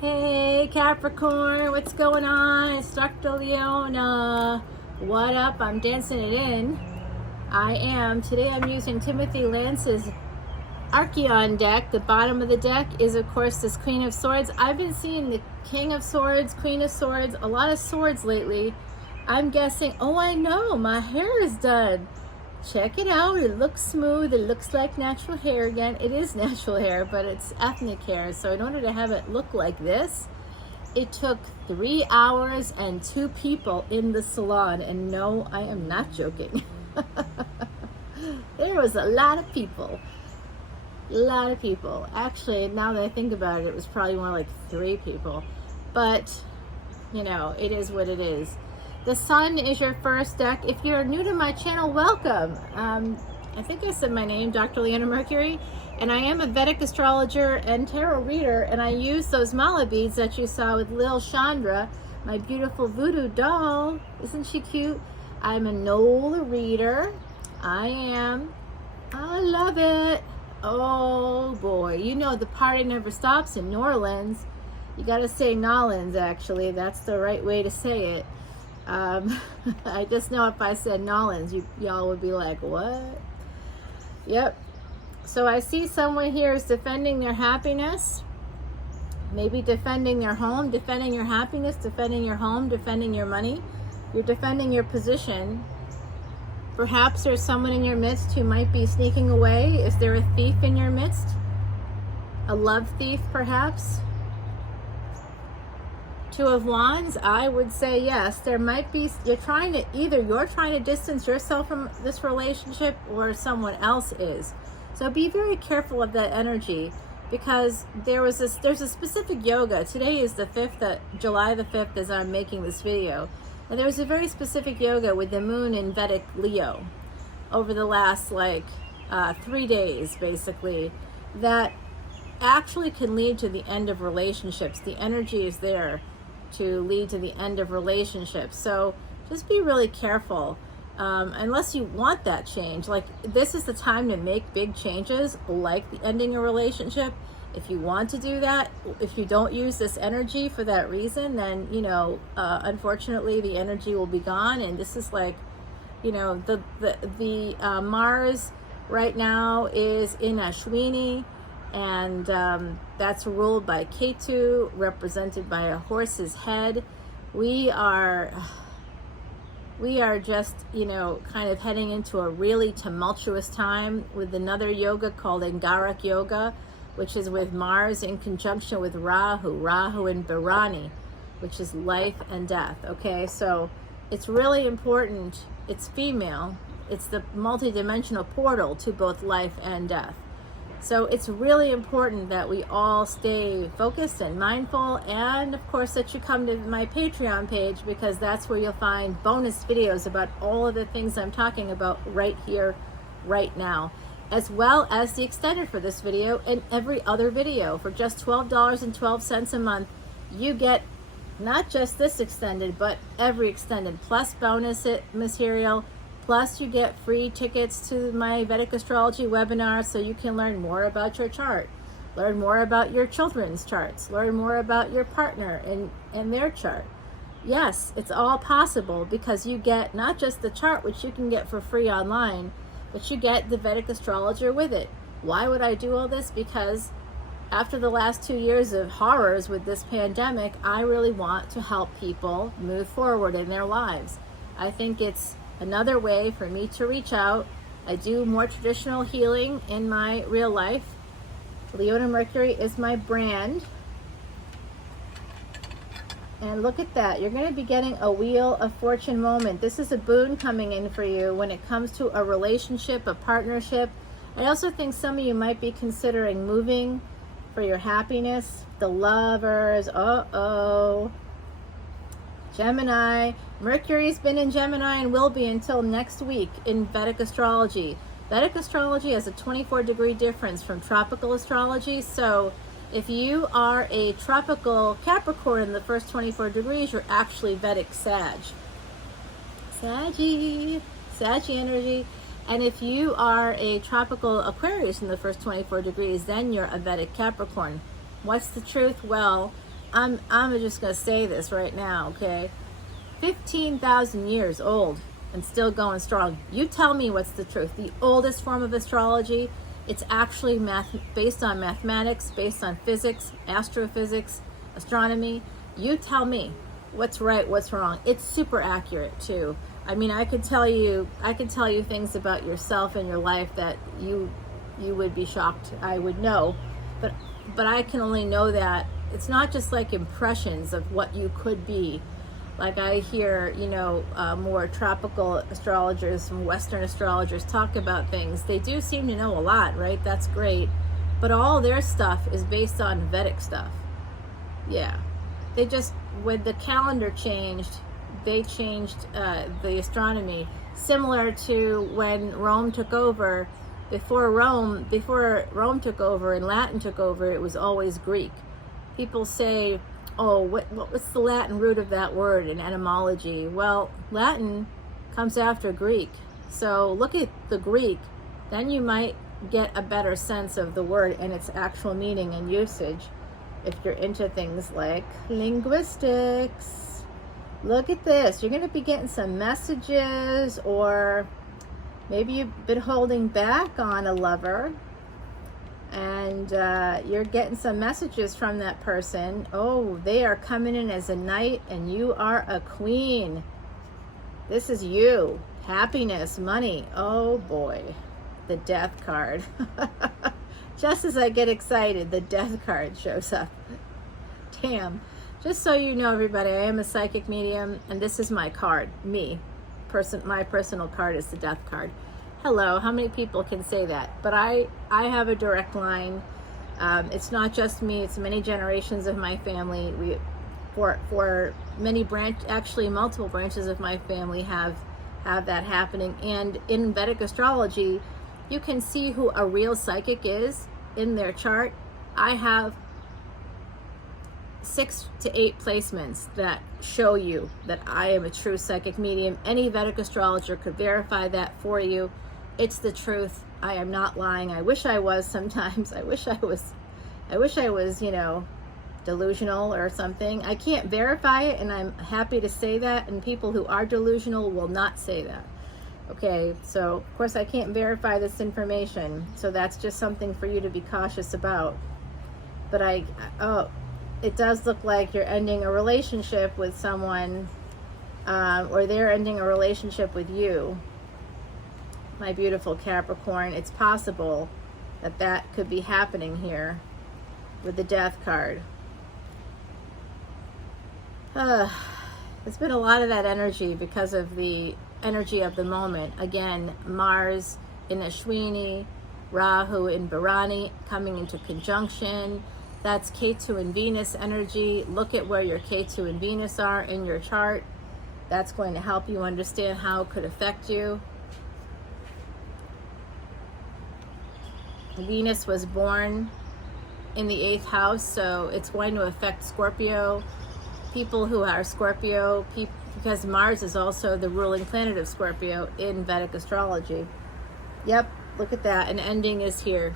Hey Capricorn, what's going on? It's Dr. Leona. What up? I'm dancing it in. I am. Today I'm using Timothy Lance's Archeon deck. The bottom of the deck is of course this Queen of Swords. I've been seeing the King of Swords, Queen of Swords, a lot of swords lately. I'm guessing, oh I know, my hair is done. Check it out, it looks smooth, it looks like natural hair again. It is natural hair, but it's ethnic hair. So in order to have it look like this, it took 3 hours and 2 people in the salon. And no, I am not joking. There was a lot of people. Actually, now that I think about it, it was probably more like 3 people. But, you know, it is what it is. The Sun is your first deck. If you're new to my channel, welcome. I think I said my name, Dr. Leona Mercury, and I am a Vedic astrologer and tarot reader, and I use those mala beads that you saw with Lil Chandra, my beautiful voodoo doll. Isn't she cute? I'm a Nola reader. I love it. Oh boy, you know the party never stops in New Orleans. You gotta say Nolans, actually. That's the right way to say it. I just know if I said Nolans, y'all would be like, what? Yep. So I see someone here is defending their happiness, maybe defending their home, defending your happiness, defending your home, defending your money. You're defending your position. Perhaps there's someone in your midst who might be sneaking away. Is there a thief in your midst? A love thief, perhaps? 2 of Wands, I would say yes. There might be, you're trying to distance yourself from this relationship, or someone else is. So be very careful of that energy, because there's a specific yoga. Today is the 5th, July the 5th, as I'm making this video. And there's a very specific yoga with the moon in Vedic Leo over the last 3 days, basically, that actually can lead to the end of relationships. The energy is there to lead to the end of relationships. So just be really careful, unless you want that change. Like, this is the time to make big changes, like the ending a relationship. If you want to do that, if you don't use this energy for that reason, then, you know, unfortunately the energy will be gone. And this is like, you know, the Mars right now is in Ashwini, and that's ruled by Ketu, represented by a horse's head. We are just, you know, kind of heading into a really tumultuous time with another yoga called Angarak Yoga, which is with Mars in conjunction with Rahu and Bharani, which is life and death. Okay, so it's really important. It's female. It's the multidimensional portal to both life and death. So it's really important that we all stay focused and mindful, and of course that you come to my Patreon page, because that's where you'll find bonus videos about all of the things I'm talking about right here, right now, as well as the extended for this video and every other video. For just $12.12 a month, you get not just this extended, but every extended, plus bonus material. Plus, you get free tickets to my Vedic Astrology webinar, so you can learn more about your chart, learn more about your children's charts, learn more about your partner and their chart. Yes, it's all possible, because you get not just the chart, which you can get for free online, but you get the Vedic astrologer with it. Why would I do all this? Because after the last 2 years of horrors with this pandemic, I really want to help people move forward in their lives. I think it's another way for me to reach out. I do more traditional healing in my real life. Leona Mercury is my brand. And look at that. You're going to be getting a Wheel of Fortune moment. This is a boon coming in for you when it comes to a relationship, a partnership. I also think some of you might be considering moving for your happiness. The Lovers. Uh-oh. Gemini. Mercury's been in Gemini and will be until next week in Vedic astrology. Vedic astrology has a 24-degree difference from tropical astrology. So if you are a tropical Capricorn in the first 24 degrees, you're actually Vedic Sag. Saggy energy. And if you are a tropical Aquarius in the first 24 degrees, then you're a Vedic Capricorn. What's the truth? Well, I'm just gonna say this right now, okay? 15,000 years old and still going strong. You tell me what's the truth. The oldest form of astrology, it's actually based on mathematics, based on physics, astrophysics, astronomy. You tell me what's right, what's wrong. It's super accurate too. I mean, I could tell you things about yourself and your life that you would be shocked. I would know, but I can only know that. It's not just like impressions of what you could be. Like I hear, more tropical astrologers and Western astrologers talk about things. They do seem to know a lot, right? That's great. But all their stuff is based on Vedic stuff. Yeah. They just, when the calendar changed, they changed the astronomy. Similar to when Rome took over. Before Rome took over and Latin took over, it was always Greek. People say, oh, what's the Latin root of that word in etymology? Well, Latin comes after Greek. So look at the Greek, then you might get a better sense of the word and its actual meaning and usage if you're into things like linguistics. Look at this. You're going to be getting some messages, or maybe you've been holding back on a lover, and you're getting some messages from that person. Oh, they are coming in as a knight and you are a queen. This is you. Happiness, money. Oh boy, the death card. Just as I get excited, the death card shows up. Damn. Just so you know, everybody, I am a psychic medium, and this is my card. My personal card is the death card. Hello, how many people can say that? But I have a direct line. It's not just me, it's many generations of my family. For many actually multiple branches of my family have that happening. And in Vedic astrology, you can see who a real psychic is in their chart. I have 6 to 8 placements that show you that I am a true psychic medium. Any Vedic astrologer could verify that for you. It's the truth. I am not lying. I wish I was sometimes. I wish I was, delusional or something. I can't verify it, and I'm happy to say that, and people who are delusional will not say that. Okay, so of course I can't verify this information, so that's just something for you to be cautious about. But it does look like you're ending a relationship with someone, or they're ending a relationship with you. My beautiful Capricorn, it's possible that could be happening here with the death card. It's been a lot of that energy because of the energy of the moment. Again, Mars in Ashwini, Rahu in Bharani coming into conjunction. That's Ketu and Venus energy. Look at where your Ketu and Venus are in your chart. That's going to help you understand how it could affect you. Venus was born in the 8th house, so it's going to affect Scorpio. People who are Scorpio, because Mars is also the ruling planet of Scorpio in Vedic astrology. Yep, look at that. An ending is here.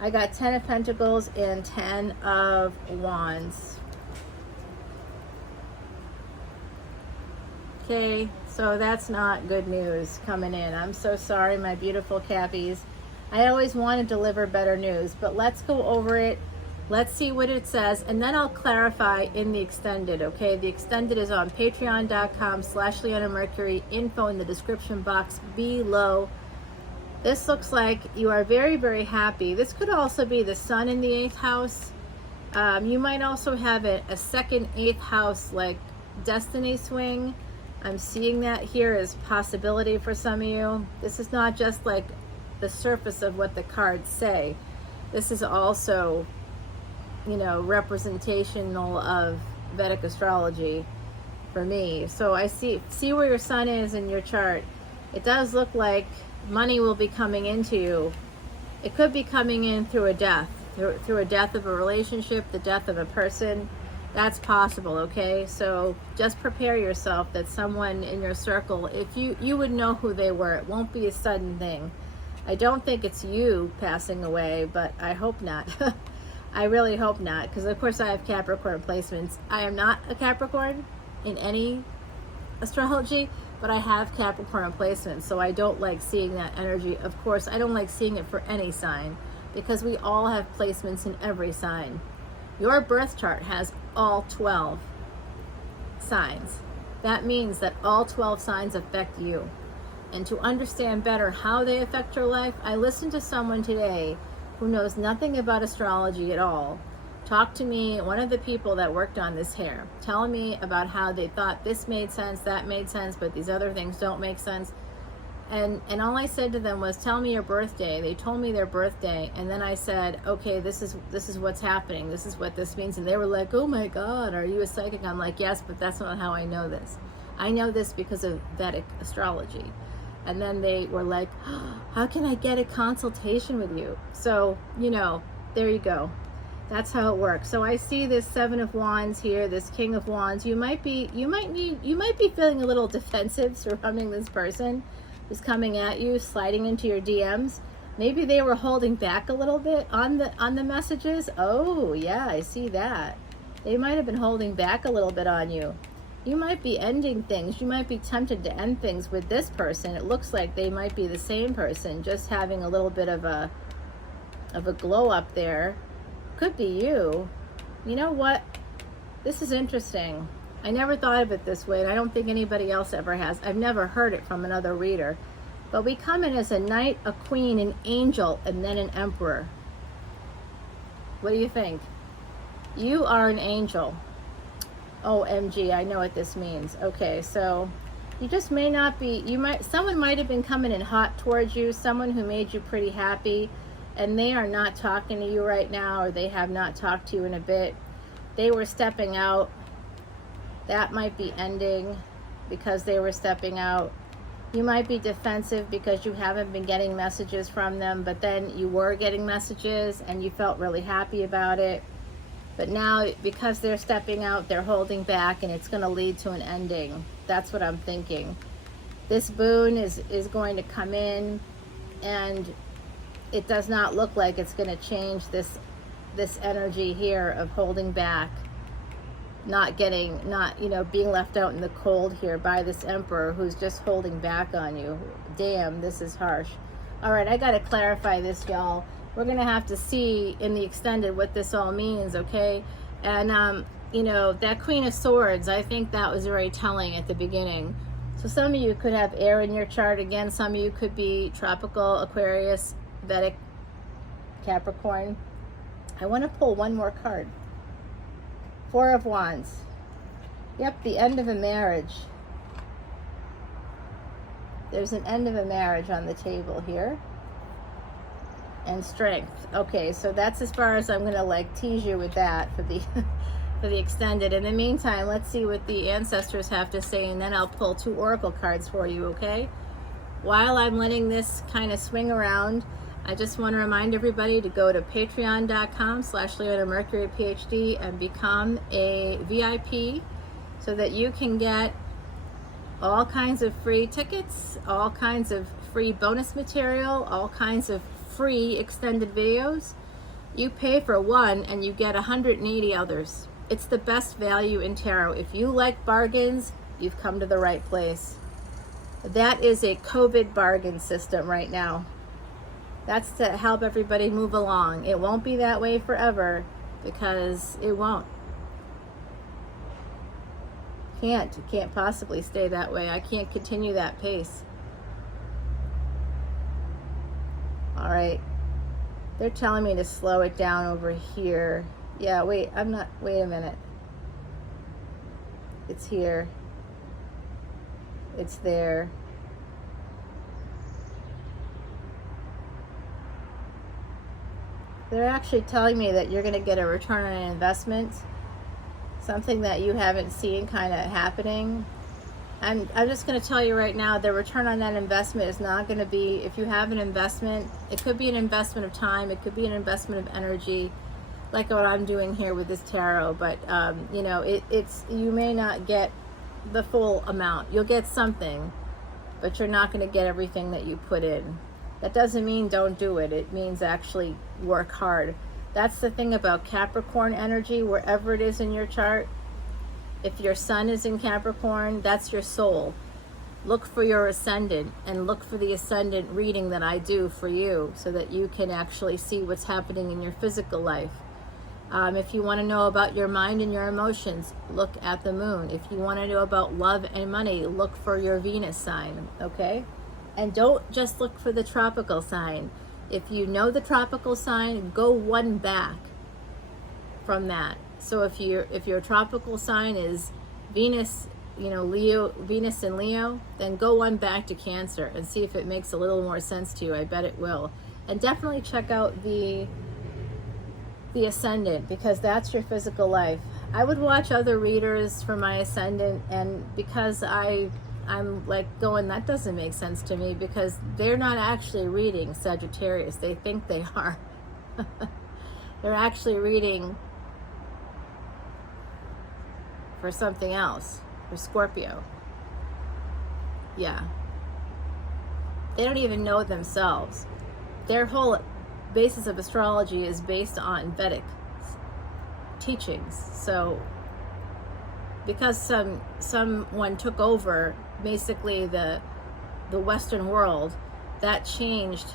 I got 10 of Pentacles and 10 of Wands. Okay, so that's not good news coming in. I'm so sorry, my beautiful Cappies. I always want to deliver better news, but let's go over it. Let's see what it says, and then I'll clarify in the extended, okay? The extended is on patreon.com/leonamercury, info in the description box below. This looks like you are very, very happy. This could also be the sun in the 8th house. You might also have a second 8th house, like destiny swing. I'm seeing that here as possibility for some of you. This is not just like the surface of what the cards say. This is also, representational of Vedic astrology for me. So I see where your sun is in your chart. It does look like money will be coming into you. It could be coming in through a death, through a death of a relationship, the death of a person. That's possible, okay? So just prepare yourself that someone in your circle, if you would know who they were. It won't be a sudden thing. I don't think it's you passing away, but I hope not. I really hope not, because of course I have Capricorn placements. I am not a Capricorn in any astrology, but I have Capricorn placements, so I don't like seeing that energy. Of course, I don't like seeing it for any sign, because we all have placements in every sign. Your birth chart has all 12 signs. That means that all 12 signs affect you. And to understand better how they affect your life, I listened to someone today who knows nothing about astrology at all talk to me, one of the people that worked on this hair, telling me about how they thought this made sense, that made sense, but these other things don't make sense. And all I said to them was, tell me your birthday. They told me their birthday, and then I said, okay, this is what's happening. This is what this means. And they were like, oh my God, are you a psychic? I'm like, yes, but that's not how I know this. I know this because of Vedic astrology. And then they were like, oh, how can I get a consultation with you? So, you know, there you go. That's how it works. So I see this Seven of Wands here, this King of Wands. You might be feeling a little defensive surrounding this person who's coming at you, sliding into your DMs. Maybe they were holding back a little bit on the messages. Oh yeah, I see that. They might have been holding back a little bit on you. You might be ending things. You might be tempted to end things with this person. It looks like they might be the same person, just having a little bit of a glow up there. Could be you. You know what? This is interesting. I never thought of it this way, and I don't think anybody else ever has. I've never heard it from another reader. But we come in as a knight, a queen, an angel, and then an emperor. What do you think? You are an angel. OMG, I know what this means. Okay, so you just may not be, someone might have been coming in hot towards you, someone who made you pretty happy, and they are not talking to you right now, or they have not talked to you in a bit. They were stepping out. That might be ending because they were stepping out. You might be defensive because you haven't been getting messages from them, but then you were getting messages and you felt really happy about it. But now, because they're stepping out, they're holding back, and it's going to lead to an ending. That's what I'm thinking. This boon is going to come in, and it does not look like it's going to change this energy here of holding back, not being left out in the cold here by this emperor who's just holding back on you. Damn, this is harsh. All right, I got to clarify this, y'all. We're going to have to see in the extended what this all means, okay? And, you know, that Queen of Swords, I think that was very telling at the beginning. So some of you could have air in your chart. Again, some of you could be tropical, Aquarius, Vedic, Capricorn. I want to pull one more card. Four of Wands. Yep, the end of a marriage. There's an end of a marriage on the table here. And strength. Okay, so that's as far as I'm going to like tease you with that for the for the extended. In the meantime, let's see what the ancestors have to say, and then I'll pull two oracle cards for you, okay? While I'm letting this kind of swing around, I just want to remind everybody to go to patreon.com/leonamercuryphd and become a VIP so that you can get all kinds of free tickets, all kinds of free bonus material, all kinds of free extended videos. You pay for one and you get 180 others. It's the best value in tarot. If you like bargains, you've come to the right place. That is a COVID bargain system right now. That's to help everybody move along. It won't be that way forever, because it won't. It can't possibly stay that way. I can't continue that pace. All right, they're telling me to slow it down over here. Yeah, wait a minute. It's here. It's there. They're actually telling me that you're going to get a return on investment, something that you haven't seen kind of happening. I'm just going to tell you right now, the return on that investment is not going to be, if you have an investment, it could be an investment of time, it could be an investment of energy, like what I'm doing here with this tarot, but you know, you may not get the full amount. You'll get something, but you're not going to get everything that you put in. That doesn't mean don't do it. It means actually work hard. That's the thing about Capricorn energy, wherever it is in your chart. If your sun is in Capricorn, that's your soul. Look for your ascendant and look for the ascendant reading that I do for you so that you can actually see what's happening in your physical life. If you want to know about your mind and your emotions, look at the moon. If you want to know about love and money, look for your Venus sign, okay? And don't just look for the tropical sign. If you know the tropical sign, go one back from that. So if your tropical sign is Venus, Leo, Venus and Leo, then go one back to Cancer and see if it makes a little more sense to you. I bet it will. And definitely check out the ascendant, because that's your physical life. I would watch other readers for my ascendant, and because I'm like going, that doesn't make sense to me, because they're not actually reading Sagittarius. They think they are. They're actually reading for something else, for Scorpio. Yeah. They don't even know themselves. Their whole basis of astrology is based on Vedic teachings. So because someone took over basically the Western world, that changed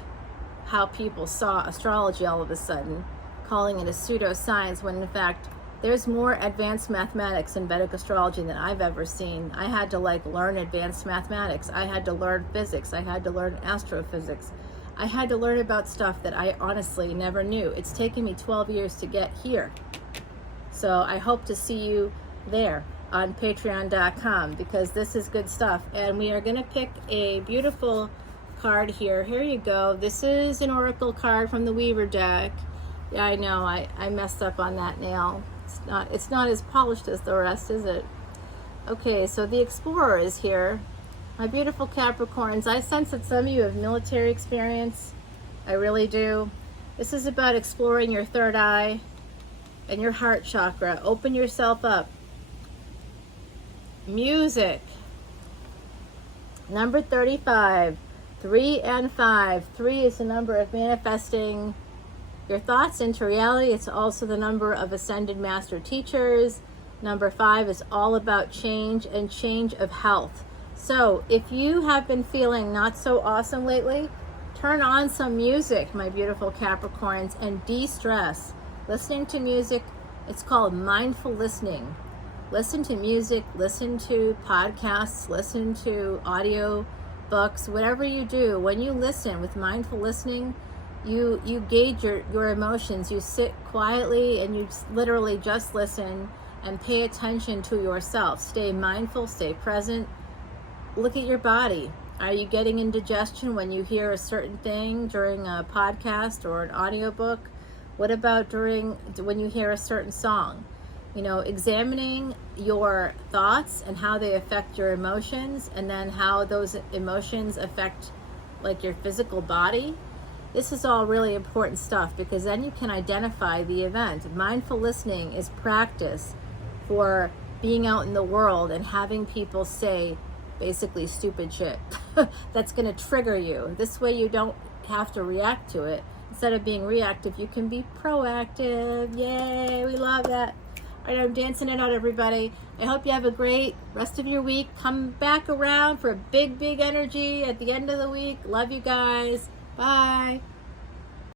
how people saw astrology all of a sudden, calling it a pseudoscience, when in fact there's more advanced mathematics in Vedic astrology than I've ever seen. I had to learn advanced mathematics. I had to learn physics. I had to learn astrophysics. I had to learn about stuff that I honestly never knew. It's taken me 12 years to get here. So I hope to see you there on patreon.com, because this is good stuff. And we are going to pick a beautiful card here. Here you go. This is an oracle card from the Weaver deck. Yeah, I know. I messed up on that nail. It's not as polished as the rest, is it? Okay, so the Explorer is here. My beautiful Capricorns, I sense that some of you have military experience. I really do. This is about exploring your third eye and your heart chakra. Open yourself up. Music. Number 35. 3 and 5. 3 is the number of manifesting your thoughts into reality. It's also the number of ascended master teachers. Number 5 is all about change and change of health. So if you have been feeling not so awesome lately, turn on some music, my beautiful Capricorns, and de-stress. Listening to music, it's called mindful listening. Listen to music, listen to podcasts, listen to audio books, whatever you do. When you listen with mindful listening, you gauge your emotions. You sit quietly and you literally just listen and pay attention to yourself. Stay mindful, stay present. Look at your body. Are you getting indigestion when you hear a certain thing during a podcast or an audiobook? What about when you hear a certain song? Examining your thoughts and how they affect your emotions, and then how those emotions affect your physical body. This is all really important stuff, because then you can identify the event. Mindful listening is practice for being out in the world and having people say basically stupid shit that's going to trigger you. This way you don't have to react to it. Instead of being reactive, you can be proactive. Yay, we love that. All right, I'm dancing it out, everybody. I hope you have a great rest of your week. Come back around for a big energy at the end of the week. Love you guys. Bye.